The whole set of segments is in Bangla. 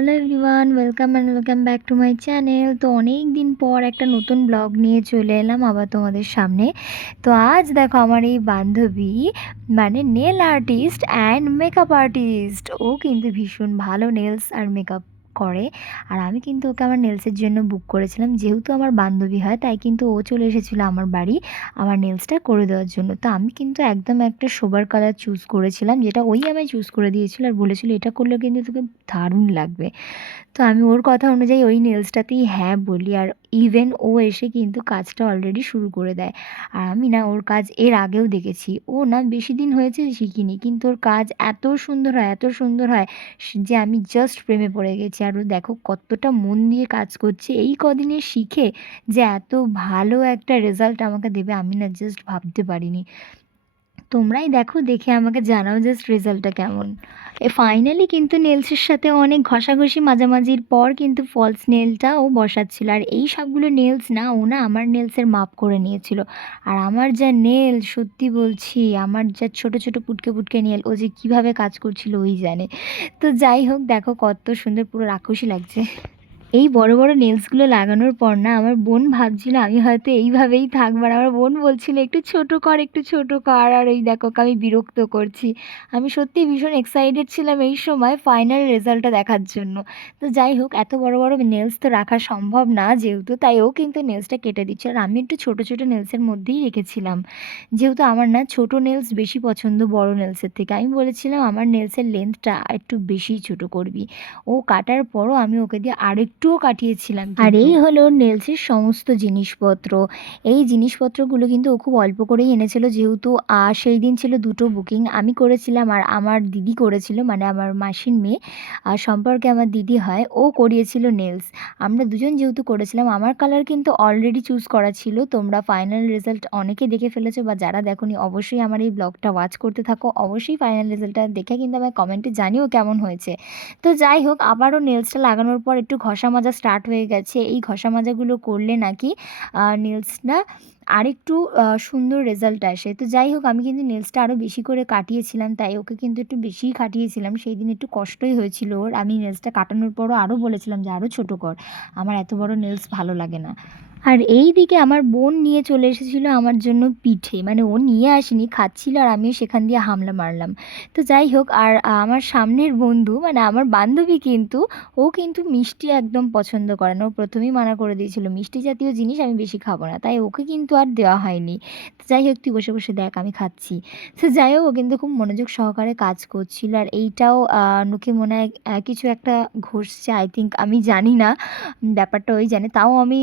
Hello everyone, welcome back to my channel. তো অনেক দিন পর একটা নতুন ব্লগ নিয়ে চলে এলাম আবার তোমাদের সামনে। তো আজ দেখো আমার এই বান্ধবী মানে nail artist and makeup artist, ও কিন্তু ভীষণ ভালো নেলস আর মেকআপ করে। আর আমি কিন্তু ওকে আমার নেলসের জন্য বুক করেছিলাম, যেহেতু আমার বান্ধবী হয় তাই কিন্তু ও চলে এসেছিলো আমার বাড়ি আমার নেলসটা করে দেওয়ার জন্য। তো আমি কিন্তু একদম একটা সোবার কালার চুজ করেছিলাম, যেটা ওই আমায় চুজ করে দিয়েছিল আর বলেছিল এটা করলে কিন্তু তোকে দারুণ লাগবে। তো আমি ওর কথা অনুযায়ী ওই নেলসটাতেই হ্যাঁ বলি, আর ইভেন ও এসে কিন্তু কাজটা অলরেডি শুরু করে দেয়। আর আমি না ওর কাজ এর আগেও দেখেছি, ও না বেশি দিন হয়েছে শিখিনি, কিন্তু ওর কাজ এত সুন্দর হয় এত সুন্দর হয় যে আমি জাস্ট প্রেমে পড়ে গেছি। আর ও দেখো কতটা মন দিয়ে কাজ করছে, এই কদিনে শিখে যে এত ভালো একটা রেজাল্ট আমাকে দেবে আমি না জাস্ট ভাবতে পারিনি। তোমরাই দেখো, দেখে আমাকে জানাও জাস্ট রেজাল্টটা কেমন। ফাইনালি কিন্তু নেলসের সাথে অনেক ঘষাঘষি মাঝামাঝির পর কিন্তু ফলস নেলটা ও বসাচ্ছিল। আর এই সবগুলো নেলস না ও না আমার নেলসের মাপ করে নিয়েছিল। আর আমার যা নেল, সত্যি বলছি, আমার যা ছোট ছোট পুটকে পুটকে নেল, ও যে কীভাবে কাজ করছিল ওই জানে। তো যাই হোক, দেখো কত সুন্দর, পুরো রাক্ষসী লাগছে। এই বড় বড় নেলসগুলো লাগানোর পর না আমার বোন ভাবছিল আমি হয়তো এইভাবেই থাকবো, আর আমার বোন বলছিল একটু ছোট কর একটু ছোট কর। আর এই দেখো ওকে আমি বিরক্ত করছি। আমি সত্যিই ভীষণ এক্সাইটেড ছিলাম এই সময় ফাইনাল রেজাল্টটা দেখার জন্য। তো যাই হোক, এত বড় বড় নেলস তো রাখা সম্ভব না যেহেতু, তাই ও কিন্তু নেলসটা কেটে দিচ্ছে। আর আমি একটু ছোট ছোট নেলসের মধ্যেই রেখেছিলাম, যেহেতু আমার না ছোট নেলস বেশি পছন্দ বড় নেলসের থেকে। আমি বলেছিলাম আমার নেলসের লেন্থটা একটু বেশি ছোট করবি। ও কাটার পরও আমি ওকে দিয়ে আরেকটুও কাটিয়েছিলাম। আর এই হলো নেলসের সমস্ত জিনিসপত্র। এই জিনিসপত্রগুলো কিন্তু ও খুব অল্প করেই এনেছিল, যেহেতু সেই দিন ছিল দুটো বুকিং, আমি করেছিলাম আর আমার দিদি করেছিল, মানে আমার মাসির মেয়ে সম্পর্কে আমার দিদি হয়, ও করিয়েছিল নেলস। আমরা দুজন যেহেতু করেছিলাম, আমার কালার কিন্তু অলরেডি চুজ করা ছিল। তোমরা ফাইনাল রেজাল্ট অনেকে দেখে ফেলেছো, বা যারা দেখোনি অবশ্যই আমার এই ব্লগটা ওয়াচ করতে থাকো, অবশ্যই ফাইনাল রেজাল্টটা দেখে কিন্তু আমায় কমেন্টে জানিও কেমন হয়েছে। তো যাই হোক, আবারও নেলসটা লাগানোর পর একটু ঘষা মাজা স্টার্ট হয়ে গেছে। এই ঘষা মাজাগুলো করলে নাকি নেলসটা আরেকটু সুন্দর রেজাল্ট আসে। তো যাই হোক, আমি কিন্তু নেলসটা আরও বেশি করে কাটিয়েছিলাম, তাই ওকে কিন্তু একটু বেশিই কাটিয়েছিলাম। সেই দিন একটু কষ্টই হয়েছিল ওর। আমি নেলসটা কাটানোর পরও আরও বলেছিলাম যে আরও ছোটো কর, আমার এত বড় নেলস ভালো লাগে না। আর এই দিকে আমার বোন নিয়ে চলে এসেছিলো আমার জন্য পিঠে, মানে ও নিয়ে আসেনি, খাচ্ছিল আর আমিও সেখান দিয়ে হামলা মারলাম। তো যাই হোক, আর আমার সামনের বন্ধু মানে আমার বান্ধবী কিন্তু, ও কিন্তু মিষ্টি একদম পছন্দ করে না। ও প্রথমেই মানা করে দিয়েছিল মিষ্টি জাতীয় জিনিস আমি বেশি খাবো না, তাই ওকে কিন্তু আর দেওয়া হয়নি। তো যাই হোক, তুই বসে বসে দেখ আমি খাচ্ছি। তো যাই হোক, ও কিন্তু খুব মনোযোগ সহকারে কাজ করছিল। আর এইটাও নুকে মনে হয় কিছু একটা ঘষছে, আই থিঙ্ক, আমি জানি না, ব্যাপারটা ওই জানে। তাও আমি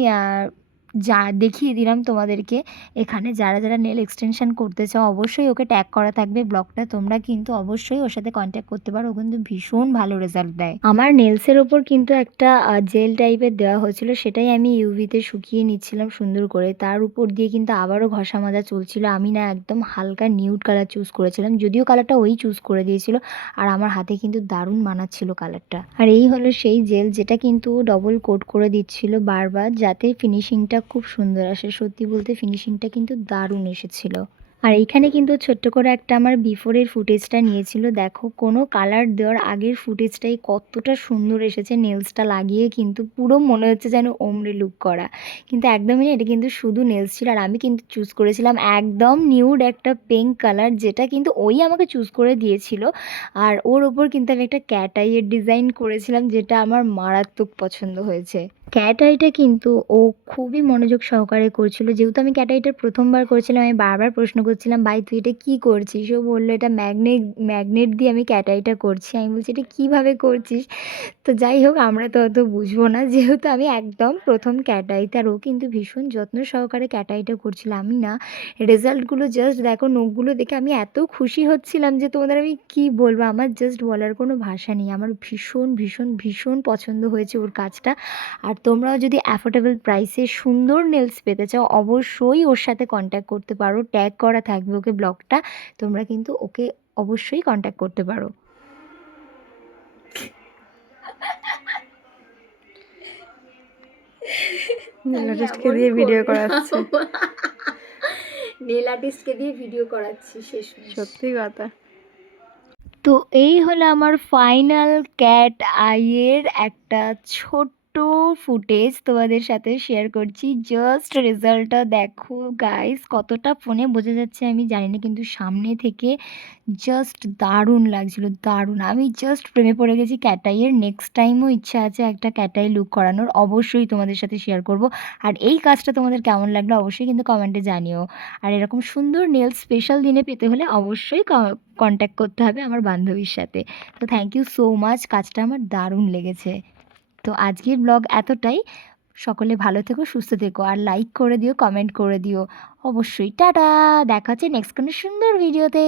যা দেখিয়ে দিলাম তোমাদেরকে। এখানে যারা যারা নেল এক্সটেনশন করতে চাও অবশ্যই ওকে ট্যাগ করা থাকবে ব্লগটা, তোমরা কিন্তু অবশ্যই ওর সাথে কন্ট্যাক্ট করতে পারো, ও কিন্তু ভীষণ ভালো রেজাল্ট দেয়। আমার নেলসের ওপর কিন্তু একটা জেল টাইপের দেওয়া হয়েছিল, সেটাই আমি ইউভিতে শুকিয়ে নিচ্ছিলাম সুন্দর করে। তার উপর দিয়ে কিন্তু আবারও ঘষা মাজা চলছিল। আমি না একদম হালকা নিউড কালার চুজ করেছিলাম, যদিও কালারটা ওই চুজ করে দিয়েছিল, আর আমার হাতে কিন্তু দারুণ মানাচ্ছিল কালারটা। আর এই হলো সেই জেল, যেটা কিন্তু ডবল কোট করে দিচ্ছিল বারবার, যাতে ফিনিশিংটা খুব সুন্দর আসে। সত্যি বলতে ফিনিশিংটা কিন্তু দারুণ এসেছিল। আর এইখানে কিন্তু ছোট্ট করে একটা আমার বিফোরের ফুটেজটা নিয়েছিল। দেখো কোনো কালার দেওয়ার আগের ফুটেজটাই কতটা সুন্দর এসেছে, নেলসটা লাগিয়ে কিন্তু পুরো মনে হচ্ছে যেন ওমরে লুক করা, কিন্তু একদমই না, এটা কিন্তু শুধু নেলস ছিল। আর আমি কিন্তু চুজ করেছিলাম একদম নিউড একটা পিঙ্ক কালার, যেটা কিন্তু ওই আমাকে চুজ করে দিয়েছিল। আর ওর ওপর কিন্তু আমি একটা ক্যাট আইয়ের ডিজাইন করেছিলাম, যেটা আমার মারাত্মক পছন্দ হয়েছে। ক্যাট আইটা কিন্তু ও খুবই মনোযোগ সহকারে করছিল, যেহেতু আমি ক্যাট আইটা প্রথমবার করেছিলাম। আমি বারবার প্রশ্ন করছিলাম, ভাই তুই এটা কী করছিস? ও বললো এটা ম্যাগনেট দিয়ে আমি ক্যাট আইটা করছি। আমি বলছি এটা কীভাবে করছিস? তো যাই হোক, আমরা তো অত বুঝবো না, যেহেতু আমি একদম প্রথম ক্যাট আইতে। আর ও কিন্তু ভীষণ যত্ন সহকারে ক্যাট আইটা করছিল। আমি না রেজাল্টগুলো জাস্ট দেখো, নখগুলো দেখে আমি এত খুশি হচ্ছিলাম যে তোমাদের আমি কী বলবো, আমার জাস্ট বলার কোনো ভাষা নেই। আমার ভীষণ ভীষণ ভীষণ পছন্দ হয়েছে ওর কাজটা। আর তোমরাও যদি অ্যাফোর্ডেবল প্রাইসে সুন্দর নেলস পেতে চাও অবশ্যই ওর সাথে কন্ট্যাক্ট করতে পারো, ট্যাগ করা থাকবে ওকে ব্লগটা, তোমরা কিন্তু ওকে অবশ্যই কন্ট্যাক্ট করতে পারো। নেল আর্টিস্টকে দিয়ে ভিডিও করাচ্ছে। নেল আর্টিস্টকে দিয়ে ভিডিও করাচ্ছি শেষ। সত্যি কথা। তো এই হলো আমার ফাইনাল ক্যাট আইয়ের একটা ছোট্ট ফুটেজ তোমাদের সাথে শেয়ার করছি। জাস্ট রেজাল্টটা দেখো গাইস, কতটা ফোনে বোঝা যাচ্ছে আমি জানি না, কিন্তু সামনে থেকে জাস্ট দারুণ লাগছিল, দারুণ। আমি জাস্ট প্রেমে পড়ে গেছি ক্যাট আইয়ের। নেক্সট টাইমও ইচ্ছা আছে একটা ক্যাট আই লুক করানোর, অবশ্যই তোমাদের সাথে শেয়ার করব। আর এই কাজটা তোমাদের কেমন লাগলো অবশ্যই কিন্তু কমেন্টে জানিও। আর এরকম সুন্দর নেল স্পেশাল দিনে পেতে হলে অবশ্যই কন্ট্যাক্ট করতে হবে আমার বান্ধবীর সাথে। তো থ্যাংক ইউ সো মাচ, কাজটা আমার দারুণ লেগেছে। তো আজকের ব্লগ এতটাই। সকলে ভালো থেকো, সুস্থ থেকো, আর লাইক করে দিও, কমেন্ট করে দিও অবশ্যই। টাটা, দেখা হচ্ছে নেক্সট কোনো সুন্দর ভিডিওতে।